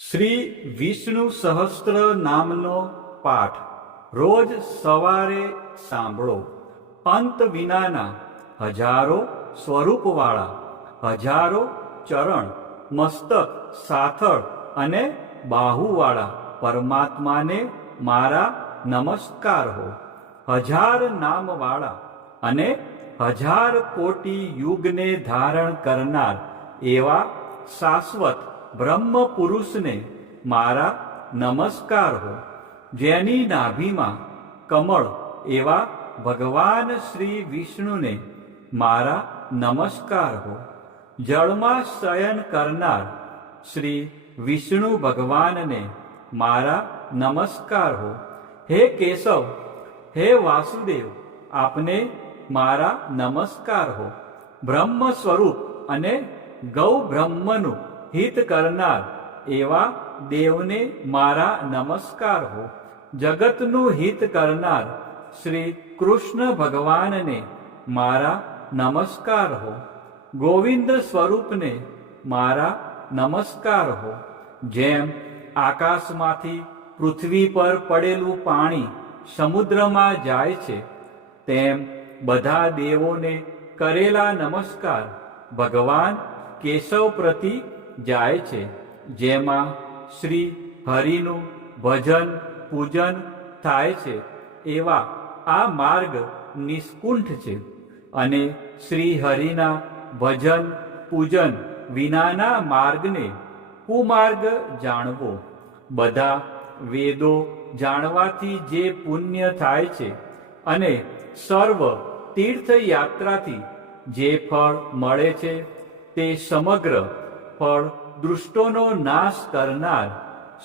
શ્રી વિષ્ણુ સહસ્ત્ર નામનો પાઠ રોજ સવારે સાંભળો. અંત વિનાના હજારો સ્વરૂપવાળા, હજારો ચરણ, મસ્તક, સાથળ અને બાહુવાળા પરમાત્માને મારા નમસ્કાર હો. હજાર નામવાળા અને હજાર કોટી યુગને ધારણ કરનાર એવા શાશ્વત બ્રહ્મ પુરુષને મારા નમસ્કાર હો. જેની નાભીમાં કમળ એવા ભગવાન શ્રી વિષ્ણુને મારા નમસ્કાર હો. જળમાં શયન કરનાર શ્રી વિષ્ણુ ભગવાનને મારા નમસ્કાર હો. હે કેશવ, હે વાસુદેવ, આપને મારા નમસ્કાર હો. બ્રહ્મ સ્વરૂપ અને ગૌ બ્રહ્મનું હિત કરનાર એવા દેવને મારા નમસ્કાર હો. જગતનું હિત કરનાર શ્રી કૃષ્ણ ભગવાનને મારા નમસ્કાર હો. ગોવિંદ સ્વરૂપને મારા નમસ્કાર હો. જેમ આકાશમાંથી પૃથ્વી પર પડેલું પાણી સમુદ્રમાં જાય છે, તેમ બધા દેવોને કરેલા નમસ્કાર ભગવાન કેશવ પ્રતિ જાય છે. જેમાં શ્રી હરિનું ભજન પૂજન થાય છે એવા આ માર્ગ નિષ્કુંઠ છે, અને શ્રી હરિના ભજન પૂજન વિનાના માર્ગને કુમાર્ગ જાણવો. બધા વેદો જાણવાથી જે પુણ્ય થાય છે અને સર્વ તીર્થયાત્રાથી જે ફળ મળે છે તે સમગ્ર ફળ દૃષ્ટોનો નાશ કરનાર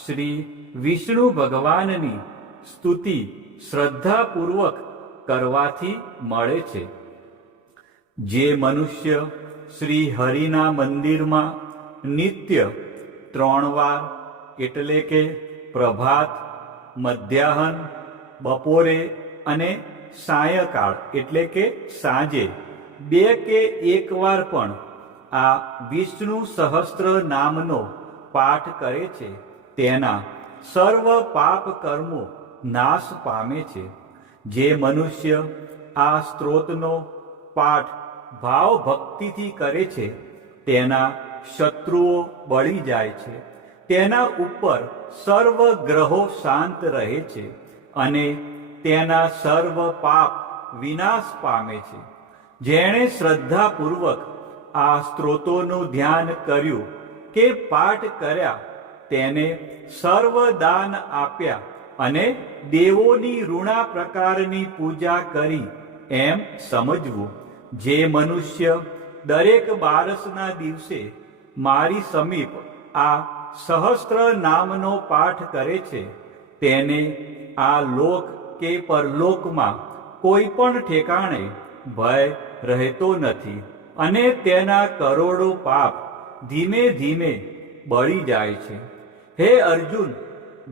શ્રી વિષ્ણુ ભગવાનની સ્તુતિ શ્રદ્ધાપૂર્વક કરવાથી મળે છે. જે મનુષ્ય શ્રી હરિના મંદિરમાં નિત્ય 3 વાર એટલે કે પ્રભાત, મધ્યાહન, બપોરે અને સાયંકાળ એટલે કે સાંજે 2 કે 1 વાર પણ આ વિષ્ણુ સહસ્ત્ર નામનો પાઠ કરે છે, તેના સર્વ પાપ કર્મો નાશ પામે છે. જે મનુષ્ય આ સ્ત્રોતનો પાઠ ભાવ ભક્તિથી કરે છે, તેના શત્રુઓ બળી જાય છે, તેના ઉપર સર્વ ગ્રહો શાંત રહે છે અને તેના સર્વ પાપ વિનાશ પામે છે. જેણે શ્રદ્ધાપૂર્વક આ સ્ત્રોતોનું ધ્યાન કર્યું કે પાઠ કર્યા, તેને સર્વ દાન આપ્યા અને દેવોની ઋણા પ્રકારની પૂજા કરી એમ સમજવું. જે મનુષ્ય દરેક બારસના દિવસે મારી સમીપ આ સહસ્ત્ર નામનો પાઠ કરે છે, તેને આ લોક કે પરલોકમાં કોઈ પણ ઠેકાણે ભય રહેતો નથી અને તેના કરોડો પાપ ધીમે ધીમે બળી જાય છે. હે અર્જુન,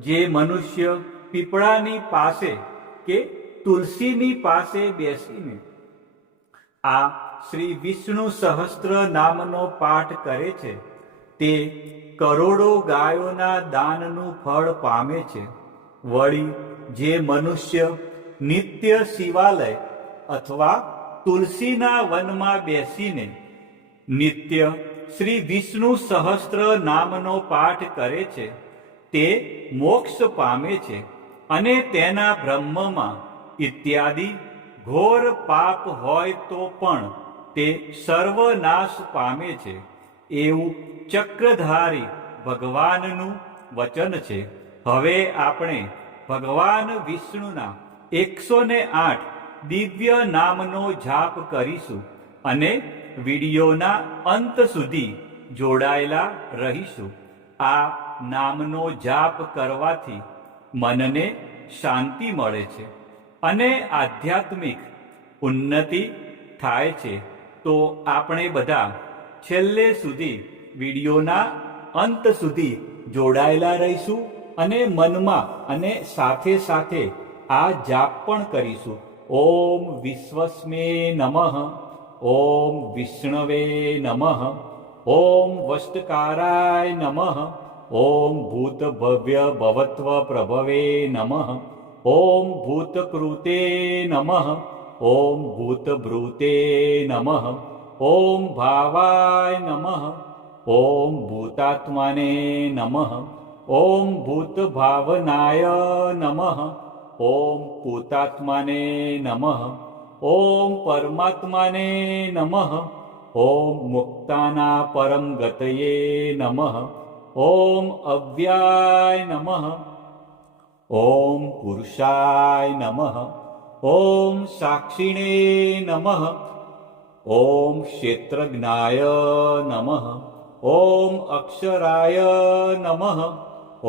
જે મનુષ્ય પીપળાની પાસે કે તુલસીની પાસે બેસીને આ શ્રી વિષ્ણુ સહસ્ત્ર નામનો પાઠ કરે છે, તે કરોડો ગાયોના દાનનું ફળ પામે છે. વળી જે મનુષ્ય નિત્ય શિવાલય અથવા તુલસીના વનમાં બેસીને નિત્ય શ્રી વિષ્ણુ સહસ્ત્ર નામનો પાઠ કરે છે, તે મોક્ષ પામે છે અને તેના બ્રહ્મમાં ઇત્યાદિ ઘોર પાપ હોય તો પણ તે સર્વનાશ પામે છે. એવું ચક્રધારી ભગવાનનું વચન છે. હવે આપણે ભગવાન વિષ્ણુના 108 દિવ્ય નામનો જાપ કરીશું અને વિડીયોના અંત સુધી જોડાયેલા રહીશું. આ નામનો જાપ કરવાથી મનને શાંતિ મળે છે અને આધ્યાત્મિક ઉન્નતિ થાય છે. તો આપણે બધા છેલ્લે સુધી વિડીયોના અંત સુધી જોડાયેલા રહીશું અને મનમાં અને સાથે સાથે આ જાપ પણ કરીશું. ઓમ વિશ્વસ્મે નમઃ, ઓમ વિષ્ણવે નમઃ, ઓમ વસ્તકારાય નમઃ, ॐ भूतभव्य भवत्व प्रभवे नमः ॐ भूतकृते नमः ॐ भूतभृते नमः ॐ भावाय नमः ॐ भूतात्मने नमः ॐ भूतभावनाय नमः ॐ भूतात्मने नमः ॐ परमात्मने नमः ॐ मुक्ताना परम गतये नमः ॐ अव्याय नमः ॐ पुरुषाय नमः ॐ साक्षिणे नमः ॐ क्षेत्रज्ञाय नमः ॐ अक्षराय नमः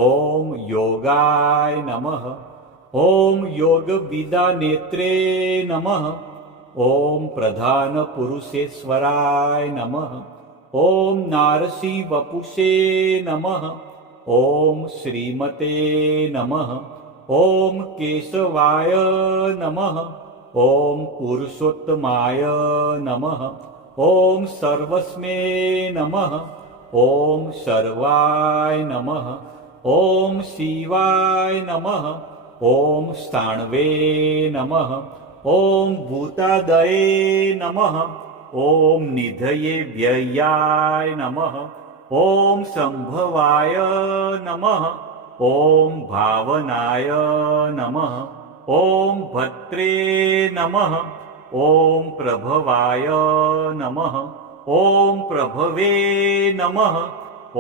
ॐ योगाय नमः ॐ योगविदानेत्रे नमः ॐ प्रधानपुरुषेश्वराय नमः ॐ नारसी वपुषे नमः ॐ श्रीमते नमः ॐ केशवाय नमः ॐ पुरुषोत्तमाय नमः ॐ सर्वस्मे नमः ॐ सर्वाय नमः ॐ शिवाय नमः ॐ स्थाणवे नमः ॐ भूतादये नमः ॐ निधये व्ययाय नमः ॐ संभवाय नमः ॐ भावनाय नमः ॐ भद्रे नमः ॐ प्रभवाय नमः ॐ प्रभवे नमः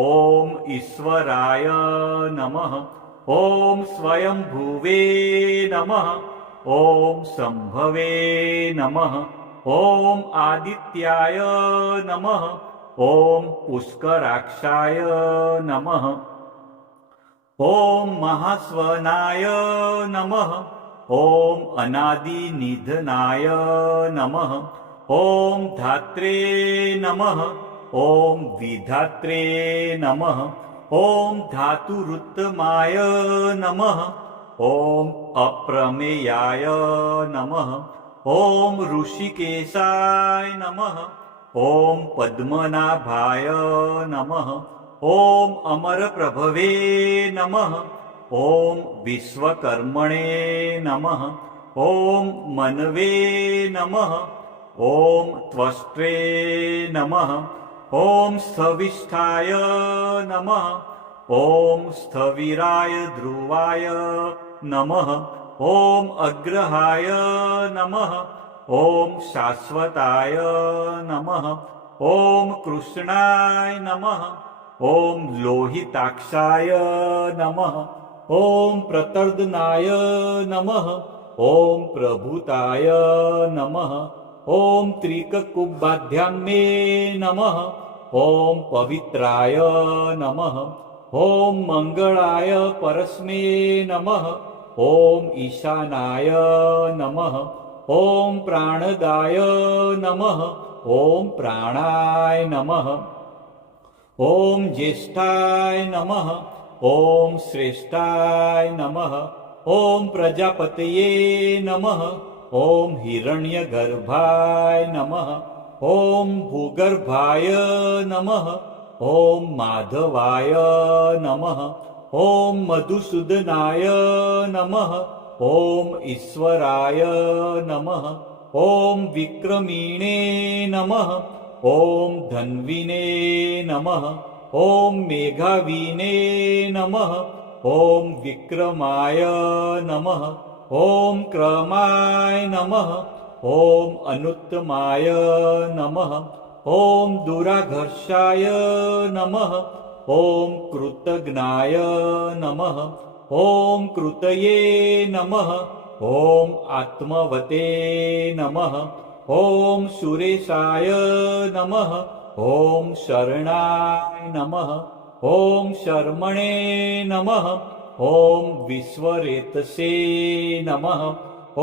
ॐ ईश्वराय नमः ॐ स्वयंभुवे नमः ॐ संभवे नमः ॐ आदित्याय नमः ॐ पुष्कराक्षाय नमः ॐ महास्वनाय नमः ॐ अनादिनिधनाय नमः ॐ धात्रे नमः ॐ विधात्रे नमः ॐ धातुरुत्तमाय नमः ॐ अप्रमेयाय नमः ॐ ऋषिकेशाय नमः ॐ पद्मनाभाय नमः ॐ अमरप्रभवे नमः ॐ विश्वकर्मणे नमः ॐ मनवे नमः ॐ त्वष्ट्रे नमः ॐ स्थविष्ठाय नमः ॐ स्थविराय ध्रुवाय नमः ॐ अग्रहाय नमः ॐ शाश्वताय नमः ॐ कृष्णाय नमः ॐ लोहिताक्षाय नमः ॐ प्रतर्दनाय नमः ॐ प्रभूताय नमः ॐ त्रिककुब्बाध्याम्ने नमः ॐ पवित्राय नमः ॐ मङ्गलाय परस्मे नमः ॐ ईशानाय नमः ॐ प्राणदाय नमः ॐ प्राणाय नमः ॐ ज्येष्ठाय नमः ॐ श्रेष्ठाय नमः ॐ प्रजापतये नमः ॐ हिरण्यगर्भाय नमः ॐ भूगर्भाय नमः ॐ माधवाय नमः ॐ मधुसूदनाय नमः ॐ ईश्वराय नमः ॐ विक्रमिणे नमः ॐ धन्विने नमः ॐ मेघाविने नमः ॐ विक्रमाय नमः ॐ क्रमाय नमः ॐ अनुत्तमाय नमः ॐ दुराघर्षाय नमः ॐ कृतघ्नाय नमः ॐ कृतये नमः ॐ आत्मवते नमः ॐ सुरेशाय नमः ॐ शरणाय नमः ॐ शर्मणे नमः ॐ विश्वरेतसे नमः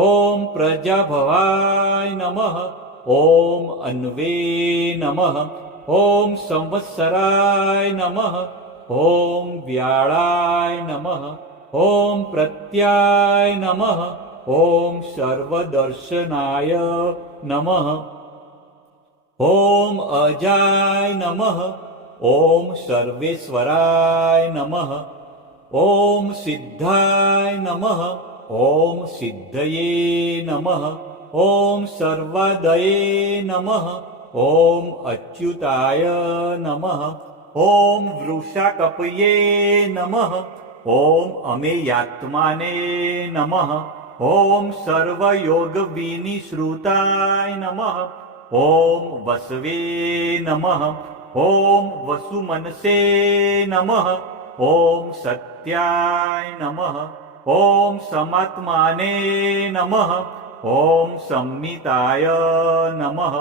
ॐ प्रजाभवाय नमः ॐ अन्वे नमः ॐ संवत्सराय नमः ॐ व्याळाय नमः ॐ प्रत्याय नमः ॐ सर्वदर्शनाय नमः ॐ अजाय नमः ॐ सर्वेश्वराय नमः। ॐ सिद्धाय नमः। ॐ सिद्धये नमः। ॐ सर्वादये नमः। ॐ अच्युताय नमः। ॐ वृषाकपये नमः। ॐ अमेयात्माने नमः। ॐ सर्वयोगविनिश्रुताय नमः। ॐ वसवे नमः। ॐ वसुमनसे नमः। ॐ सत्याय नमः। ॐ समात्माने नमः। ॐ संमिताय नमः।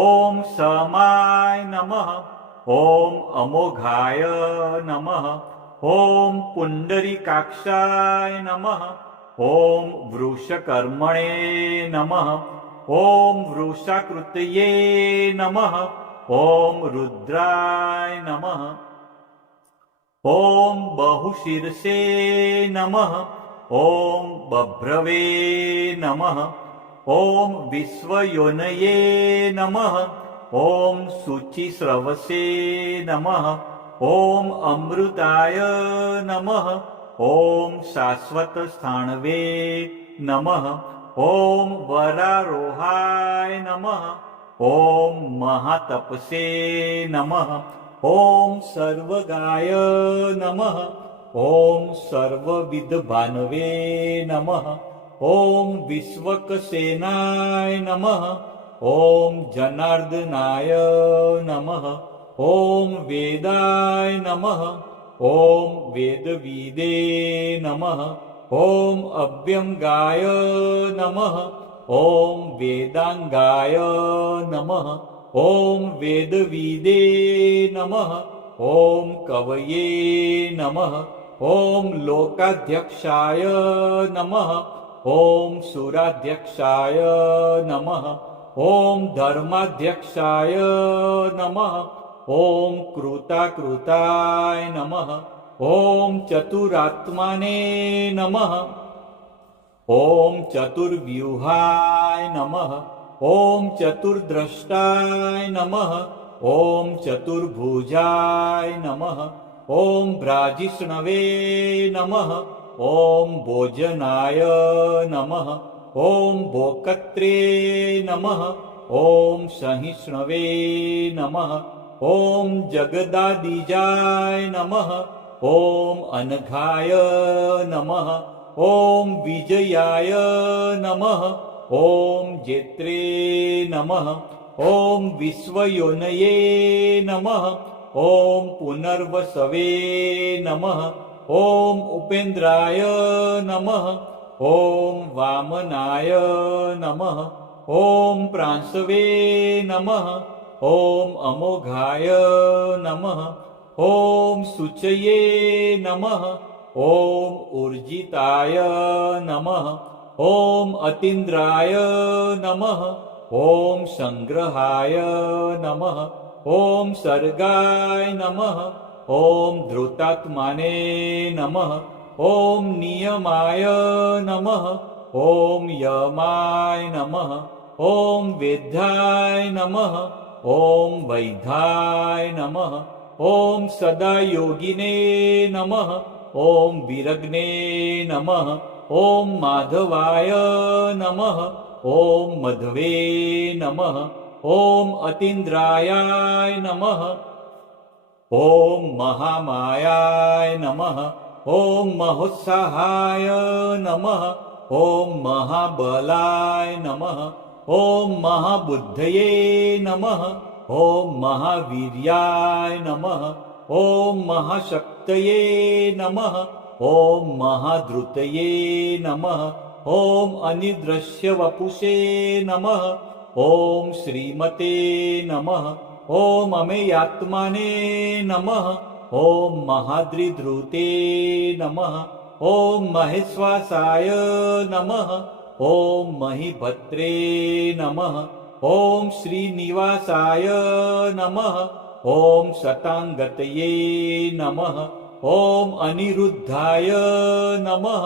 ॐ समाय नमः। ॐ अमोघाय नमः। ॐ पुण्डरीकाक्षाय नमः। ॐ वृषकर्मणे नमः। ॐ वृषाकृतये नमः। ॐ रुद्राय नमः। ॐ बहुशीर्षे नमः। ॐ बभ्रवे नमः। ॐ विश्वयोनये नमः। ॐ शुचिस्रवसे नमः। ॐ अमृताय नमः। ॐ शाश्वतस्थाणवे नमः। ॐ वरारोहाय नमः। ॐ महातपसे नमः। ॐ सर्वगाय नमः। ॐ सर्वविद्भानवे नमः। ॐ विश्वकसेनाय नमः। ॐ जनार्दनाय नमः। ॐ वेदाय नमः। ॐ वेदविदे नमः। ॐ अभ्यंगाय नमः। ॐ वेदांगाय नमः। ॐ वेदविदे नमः। ॐ कवये नमः। ॐ लोकाध्यक्षाय नमः। ॐ सुराध्यक्षाय नमः। ॐ धर्माध्यक्षाय नमः। ॐ कृताकृताय नमः। ॐ चतुरात्माने नमः। ॐ चतुर्व्यूहाय नमः। ॐ चतुर्द्रष्टाय नमः। ॐ चतुर्भुजाय नमः। ॐ भ्राजिष्णवे नमः। ॐ भोजनाय नमः। ॐ भोक्त्रे नमः। ॐ सहिष्णवे नमः। ॐ जगदादिजाय नमः। ॐ अनघाय नमः। ॐ विजयाय नमः। ॐ जेत्रे नमः। ॐ विश्वयोनये नमः। ॐ पुनर्वसवे नमः। ॐ उपेन्द्राय नमः। ॐ वामनाय नमः। ॐ प्रांशवे नमः। ॐ अमोघाय नमः। ॐ शुचये नमः। ॐ ऊर्जिताय नमः। ॐ अतीन्द्राय नमः। ॐ संग्रहाय नमः। ॐ सर्गाय नमः। ॐ धृतात्माने नमः। ॐ नियमाय नमः। ॐ यमाय नमः। ॐ वेद्याय नमः। ॐ वैद्याय नमः। ॐ सदा योगिने नमः। ॐ विरग्ने नमः। ॐ माधवाय नमः। ॐ मधवे नमः। ॐ अतीन्द्रायाय नमः। ॐ महामायाय नमः। ॐ महोत्साहाय नमः। ॐ महाबलाय नमः। ॐ महाबुद्धये नमः। ॐ महावीर्याय नमः। ॐ महाशक्तये नमः। ॐ महाधृतये नमः। ॐ अनिदृश्यवपुषे नमः। ॐ श्रीमते नमः। ॐ अमेयात्माने नमः। ॐ महाद्रिधृते नमः। ॐ महेश्वासाय नमः। ॐ महीभद्रे नमः। ॐ श्रीनिवासाय नमः। ॐ शतांगतये नमः। ॐ अनिरुद्धाय नमः।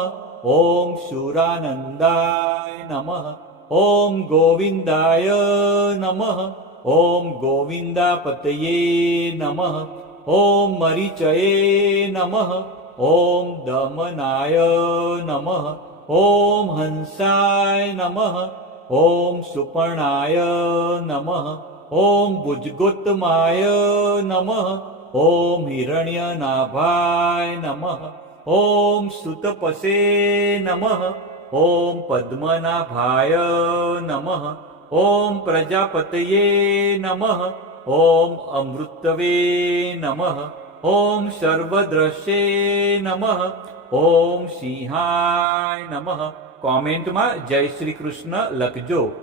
ॐ शूरानन्दाय नमः। ॐ गोविन्दाय नमः। ॐ गोविन्दापतये नमः। ॐ मरीचये नमः ॐ दमनाय नमः ॐ हंसाय नमः ॐ सुपर्णाय नमः ॐ भुजगोत्तमाय नमः ॐ हिरण्यनाभाय नमः ॐ सुतपसे नमः ॐ पद्मनाभाय नमः ॐ प्रजापतये नमः ॐ अमृतवे नमः ॐ सर्वद्रश्ये नमः ॐ સિંહાય નમઃ. કોમેન્ટમાં જય શ્રી કૃષ્ણ લખજો.